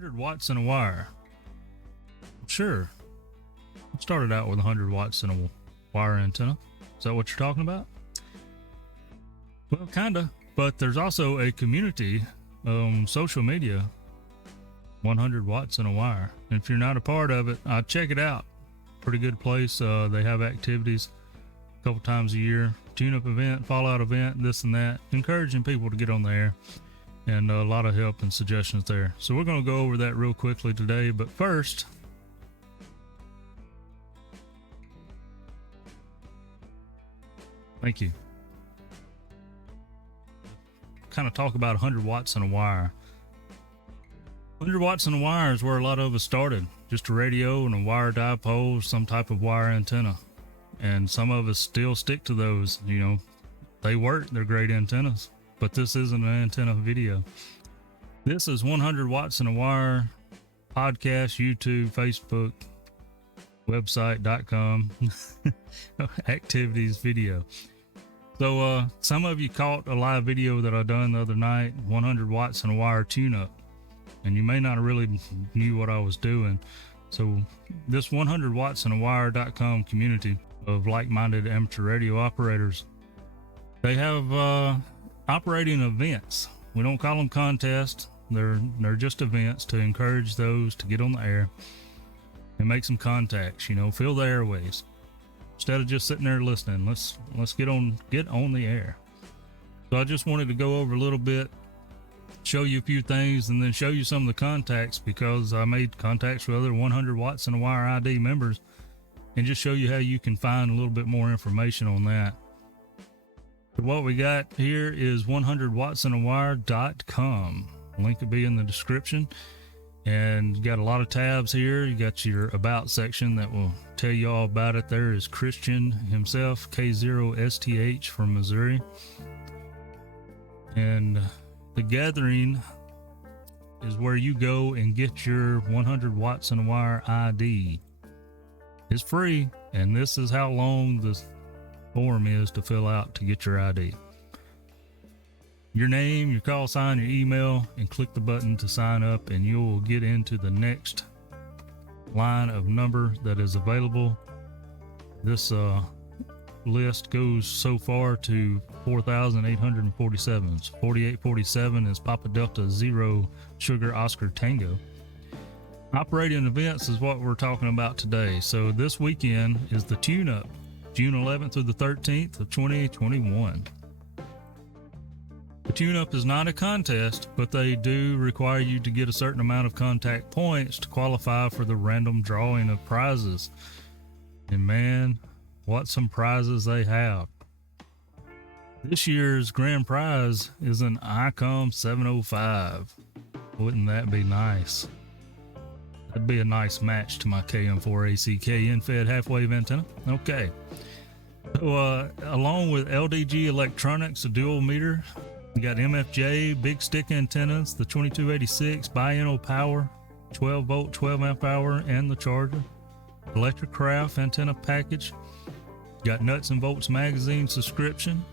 100 watts in a wire. Sure. I started out with 100 watts in a wire antenna. Is that what you're talking about? Well, kinda. But there's also a community on social media, 100 watts in a wire. And if you're not a part of it, check it out. Pretty good place. They have activities a couple times a year. Tune-up event, fallout event, this and that. Encouraging people to get on the air. And a lot of help and suggestions there. So we're going to go over that real quickly today. But first, thank you. Kind of talk about 100 watts in a wire. 100 watts in a wire is where a lot of us started. Just a radio and a wire dipole, some type of wire antenna. And some of us still stick to those. You know, they work, they're great antennas. But this isn't an antenna video. This is 100 watts in a wire, podcast, YouTube, Facebook, website.com, activities video. So some of you caught a live video that I done the other night, 100 watts in a wire tune-up, and you may not have really knew what I was doing. So this 100 watts in a wire.com community of like-minded amateur radio operators, they have operating events. We don't call them contests. They're just events to encourage those to get on the air and make some contacts, you know, fill the airwaves. Instead of just sitting there listening, let's get on the air. So I just wanted to go over a little bit, show you a few things, and then show you some of the contacts, because I made contacts with other 100 watts in a wire ID members, and just show you how you can find a little bit more information on that. So what we got here is 100wattsinawire.com. Link will be in the description. And you got a lot of tabs here. You got your about section that will tell you all about it. There is Christian himself, K0STH from Missouri. And the gathering is where you go and get your 100 watts in a wire ID. It's free, and this is how long the form is to fill out to get your ID. Your name, your call sign, your email, and click the button to sign up, and you will get into the next line of number that is available. This list goes so far to 4,847. 4847 is Papa Delta Zero Sugar Oscar Tango. Operating events is what we're talking about today. So this weekend is the tune-up, June 11th through the 13th of 2021. The tune-up is not a contest, but they do require you to get a certain amount of contact points to qualify for the random drawing of prizes. And man, what some prizes they have. This year's grand prize is an ICOM 705. Wouldn't that be nice? That'd be a nice match to my KM4ACK in-fed half-wave antenna. Okay. So, along with LDG Electronics, a dual meter, we got MFJ, big stick antennas, the 2286, bi-NO power, 12 volt, 12 amp hour, and the charger. Electric craft antenna package. Got Nuts and Bolts magazine subscription.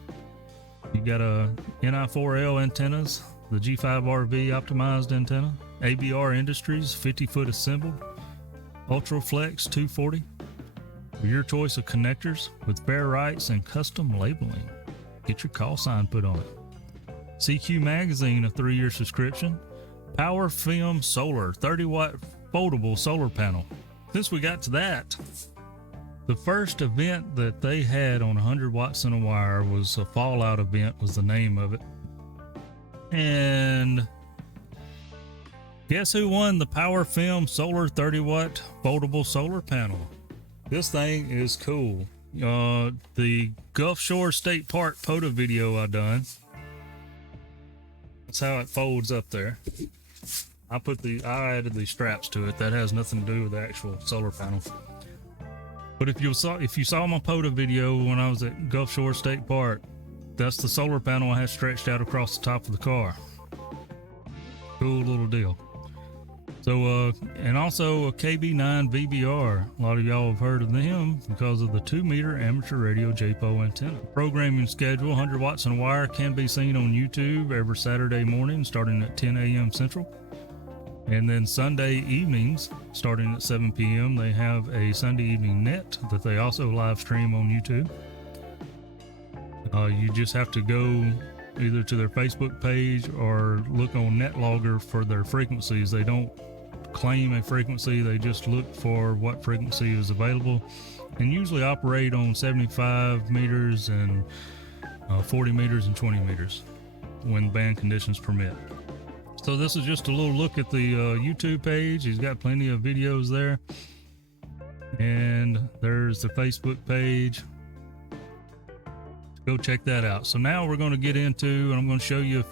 You got a NI4L antennas, the G5RV optimized antenna. ABR Industries, 50-foot assembled. Ultraflex 240. For your choice of connectors with fair rights and custom labeling. Get your call sign put on it. CQ Magazine, a 3-year subscription. Power Film Solar, 30-watt foldable solar panel. Since we got to that, the first event that they had on 100 watts in a wire was a Fallout event, was the name of it. And guess who won the Power Film Solar 30-watt foldable solar panel? This thing is cool. The Gulf Shore State Park POTA video I done. That's how it folds up there. I added these straps to it. That has nothing to do with the actual solar panel. But if you saw my POTA video when I was at Gulf Shore State Park, that's the solar panel I have stretched out across the top of the car. Cool little deal. So, and also a KB9 VBR. A lot of y'all have heard of them because of the 2-meter amateur radio JPO antenna. Programming schedule, 100 watts in a wire, can be seen on YouTube every Saturday morning starting at 10 a.m. Central. And then Sunday evenings, starting at 7 p.m., they have a Sunday evening net that they also live stream on YouTube. You just have to go either to their Facebook page or look on NetLogger for their frequencies. They don't claim a frequency, they just look for what frequency is available, and usually operate on 75 meters and 40 meters and 20 meters when band conditions permit. So this is just a little look at the YouTube page. He's got plenty of videos there, and there's the Facebook page. Go check that out. So now we're going to get into, and I'm going to show you a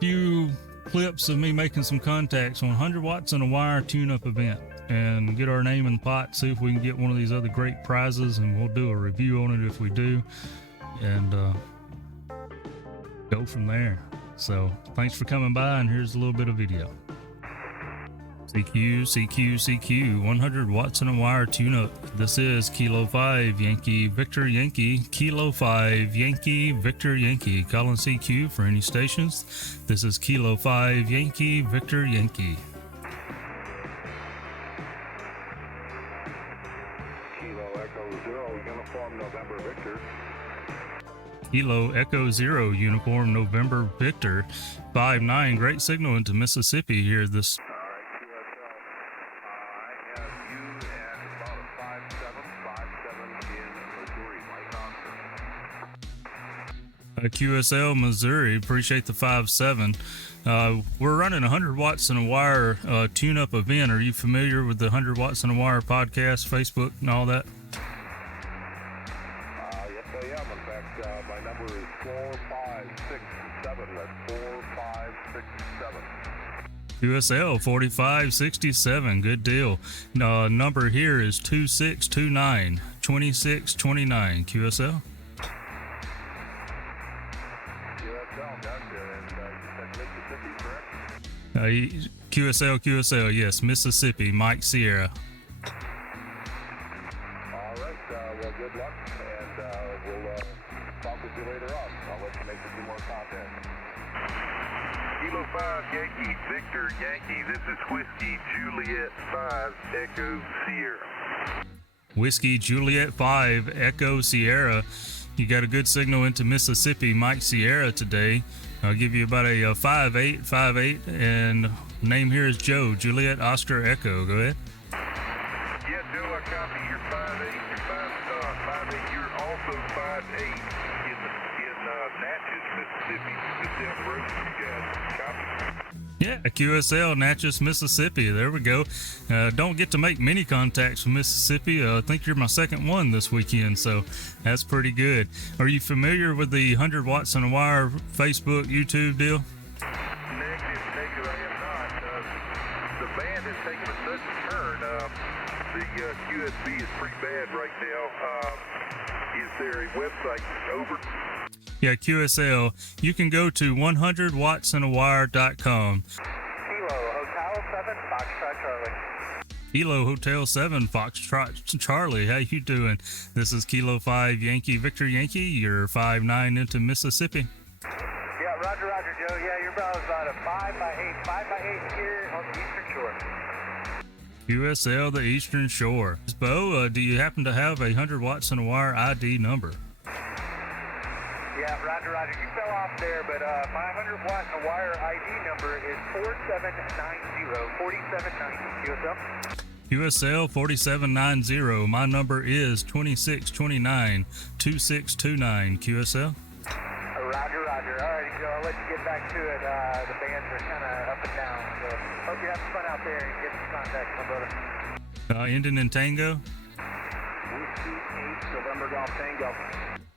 few clips of me making some contacts on 100 watts and a wire tune-up event, and get our name in the pot, see if we can get one of these other great prizes, and we'll do a review on it if we do, and go from there. So thanks for coming by, and here's a little bit of video. CQ 100 watts and a wire tune-up. This is Kilo 5 Yankee Victor Yankee, Kilo 5 Yankee Victor Yankee. Calling CQ for any stations. This is Kilo 5 Yankee Victor Yankee. Kilo Echo 0 Uniform November Victor. Kilo Echo 0 Uniform November Victor. 5-9, great signal into Mississippi here. This QSL Missouri, appreciate the 5-7. We're running 100 watts and a wire tune-up event. Are you familiar with the 100 watts and a wire podcast, Facebook, and all that? Yes, I am. In fact, my number is 4567. That's 4567. QSL 4567. Good deal. Number here is 2629 2629. QSL. QSL, yes, Mississippi, Mike Sierra. All right, well, good luck, and we'll talk with you later on. I'll let you make a few more contacts. Kilo 5 Yankee, Victor Yankee, this is Whiskey Juliet 5, Echo Sierra. Whiskey Juliet 5, Echo Sierra. You got a good signal into Mississippi, Mike Sierra today. I'll give you about a 5-8, and name here is Joe, Juliet Oscar Echo. Go ahead. Yeah, Joe, I copy your 5-8, your 5-8. You're also 5-8 in Natchez, Mississippi, just down the road from you guys. Copy. Yeah, QSL, Natchez, Mississippi. There we go. Don't get to make many contacts from Mississippi. I think you're my second one this weekend, so that's pretty good. Are you familiar with the 100 watts and a wire Facebook, YouTube deal? Negative, I am not. The band has taken a sudden turn. The QSB is pretty bad right now. Is there a website? Over. Yeah, QSL. You can go to 100wattsandawire.com. Kilo Hotel 7 Foxtrot Charlie. Kilo Hotel 7 Foxtrot Charlie. How you doing? This is Kilo 5 Yankee Victor Yankee. You're 5-9 into Mississippi. Yeah, Roger, Joe. Yeah, you're about a 5x8 here on the Eastern Shore. QSL, the Eastern Shore. Bo, do you happen to have a 100 watts and a wire ID number? Yeah, Roger. You fell off there, but my 100 watt and a wire ID number is 4790. QSL 4790. My number is 2629 2629. QSL. Roger. All right, Joe, I'll let you get back to it. The bands are kind of up and down, so hope you have fun out there and get some contacts, my brother. Ending in Tango. Whiskey 8 November Golf Tango.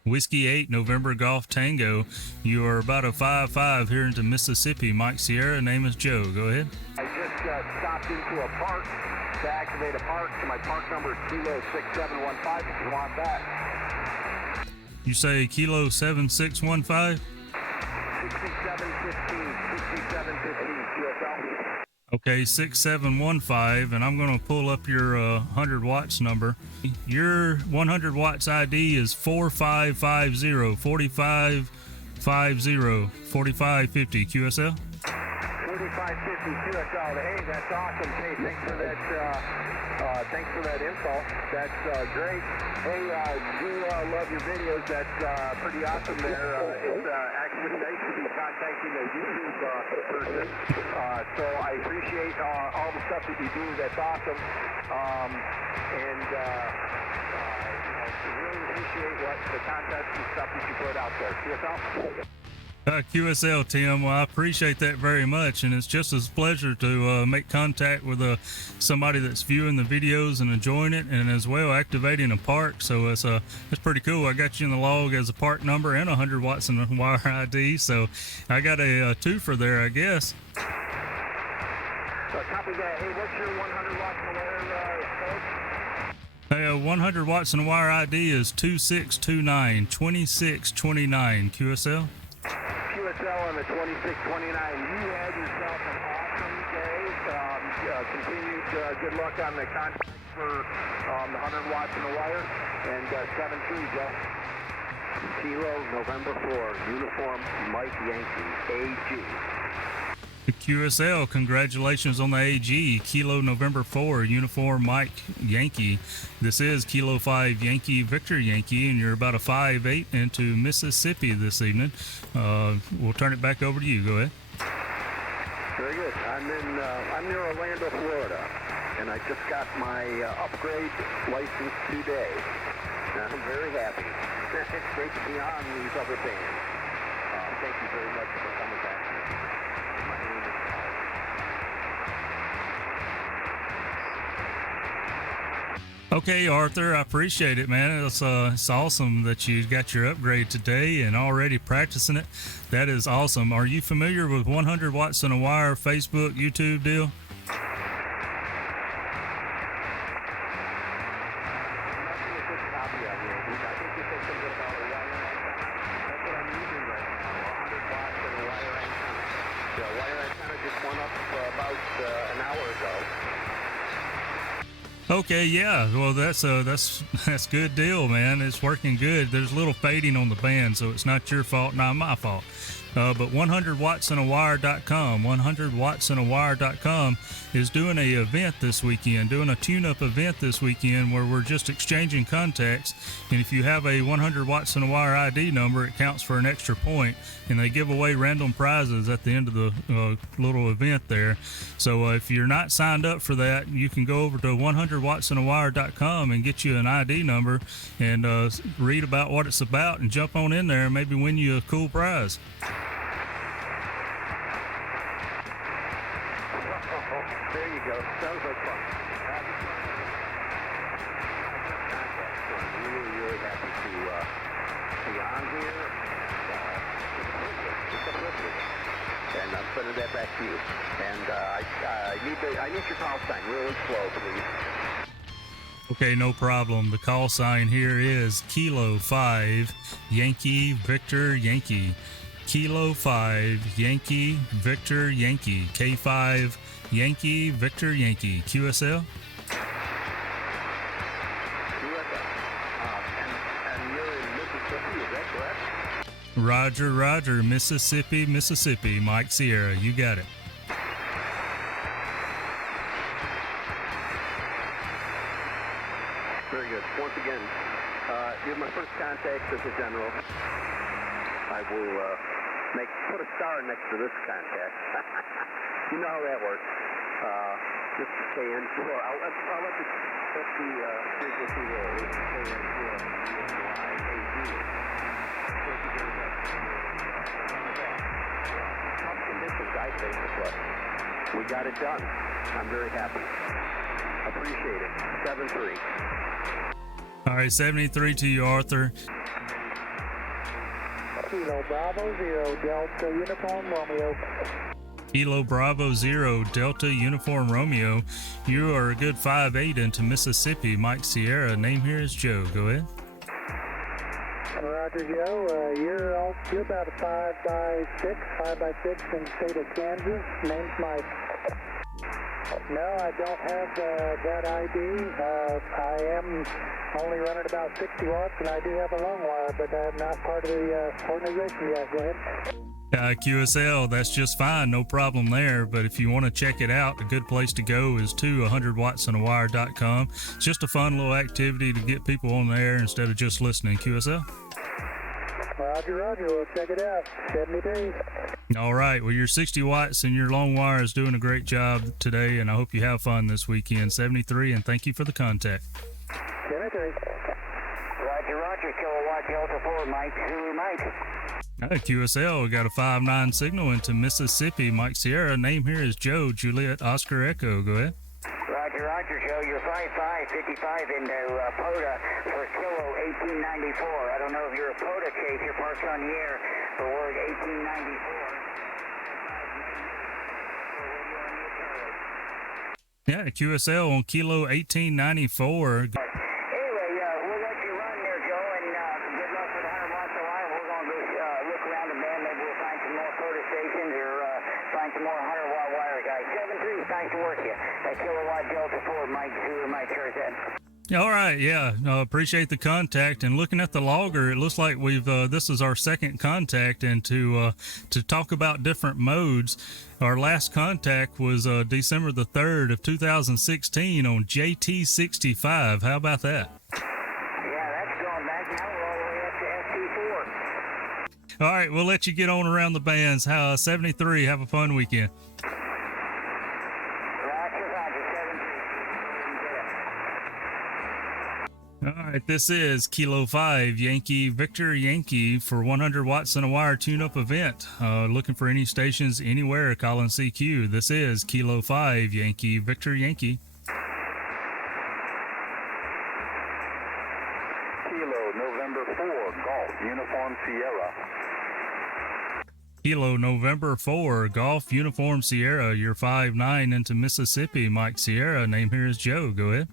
Whiskey 8 November Golf Tango. You are about a 5-5 here into Mississippi. Mike Sierra, name is Joe. Go ahead. I just stopped into a park to activate a park, so my park number is Kilo 6715 if you want that. You say Kilo 7615? 6715 QSL. Okay, 6715, and I'm going to pull up your 100 watts number. Your 100 watts ID is 4550 4550 4550 QSL. 4550 3550 QSL. Hey, that's awesome. Hey, thanks for that info. That's great. Hey, do love your videos. That's pretty awesome there. It's actually nice to be contacting a YouTube person. So I appreciate all the stuff that you do. That's awesome. Really appreciate what the contests and stuff that you put out there. QSL? QSL, Tim. Well, I appreciate that very much, and it's just a pleasure to make contact with somebody that's viewing the videos and enjoying it, and as well activating a park. So it's pretty cool. I got you in the log as a park number and 100 watts in the wire ID. So I got a twofer there, I guess. Copy that. Hey, what's your 100 watts in the wire code? Hey, 100 watts in the wire ID is 2629 QSL. QSL on the 2629. You had yourself an awesome day. Continued good luck on the contract for the 100 watts in the wire. And 7-3, Joe. Kilo November 4, uniform Mike Yankee, AG. QSL, congratulations on the AG. Kilo November 4, uniform Mike Yankee. This is Kilo 5 Yankee Victor Yankee, and you're about a 5-8 into Mississippi this evening. We'll turn it back over to you. Go ahead. Very good. I'm near Orlando, Florida, and I just got my upgrade license today. And I'm very happy. It's great to be on these other bands. Thank you very much for coming back. My name is Paul. Okay, Arthur, I appreciate it, man. It's awesome that you got your upgrade today and already practicing it. That is awesome. Are you familiar with 100 watts in a wire Facebook, YouTube deal? Okay, yeah. Well, that's good deal, man. It's working good. There's a little fading on the band, so it's not your fault, not my fault. But 100wattsinawire.com, 100wattsinawire.com is doing a event this weekend, doing a tune-up event this weekend where we're just exchanging contacts. And if you have a 100 watts in a wire ID number, it counts for an extra point, and they give away random prizes at the end of the little event there. So if you're not signed up for that, you can go over to 100wattsinawire.com and get you an ID number and read about what it's about and jump on in there and maybe win you a cool prize. There you go. Sounds like fun. I'm really happy to be on here. It's a privilege. And I'm sending that back to you. And I need your call sign really slow, please. Okay, no problem. The call sign here is Kilo 5 Yankee Victor Yankee. Kilo 5 Yankee Victor Yankee. K5 Yankee Victor Yankee. QSL? And you're in Mississippi, is that correct? Roger, Mississippi, Mike Sierra. You got it. Very good. Once again, you're my first contact as a general. I will put a star next to this contact. You know how that works. Just stay in. Sure, I'll let the frequency roll. Stay in. Tough conditions, I think, but we got it done. I'm very happy. Appreciate it. 7-3. All right, 73 to you, Arthur. Kilo Bravo 0 Delta Uniform Romeo. Kilo Bravo 0 Delta Uniform Romeo. You are a good 5-8 into Mississippi. Mike Sierra. Name here is Joe. Go ahead. Roger, Joe. You're about a 5x6 in the state of Kansas. Name's Mike. No, I don't have that ID. I am only running about 60 watts, and I do have a long wire, but I'm not part of the organization yet. Go ahead. QSL, that's just fine, no problem there. But if you want to check it out, a good place to go is to 100wattsandawire.com. It's just a fun little activity to get people on the air instead of just listening. QSL. Roger, we'll check it out. 73. All right, well, your 60 watts and your long wire is doing a great job today, and I hope you have fun this weekend. 73, and thank you for the contact. 73. Roger, kilowatt Delta 4, Mike, Zulu Mike. All right, QSL, we got a 5-9 signal into Mississippi. Mike Sierra, name here is Joe, Juliet, Oscar, Echo. Go ahead. Roger, Joe, you're 5555 into POTA for kilo 1894. I don't know if you're a POTA case, you're parked on the air for word 1894. Yeah, QSL on kilo 1894. All right, yeah, appreciate the contact. And looking at the logger, it looks like we've this is our second contact, and to talk about different modes. Our last contact was December the 3rd of 2016 on JT65. How about that? Yeah, that's going back now. We're all the way up to ST4. All right, we'll let you get on around the bands. 73, have a fun weekend. All right, this is Kilo 5 Yankee Victor Yankee for 100 watts and a wire tune-up event. Looking for any stations anywhere, call in CQ. This is Kilo 5 Yankee Victor Yankee. Kilo November 4 Golf Uniform Sierra. Kilo November 4 Golf Uniform Sierra. You're 5-9 into Mississippi. Mike Sierra, name here is Joe. Go ahead.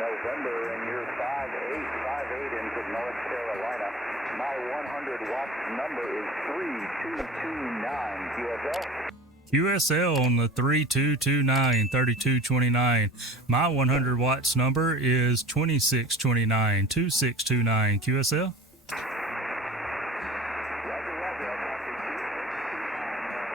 November, and you're 5858 into North Carolina. My 100 watts number is 3229 QSL. QSL on the 3229 My 100 watts number is 2629 2629 QSL.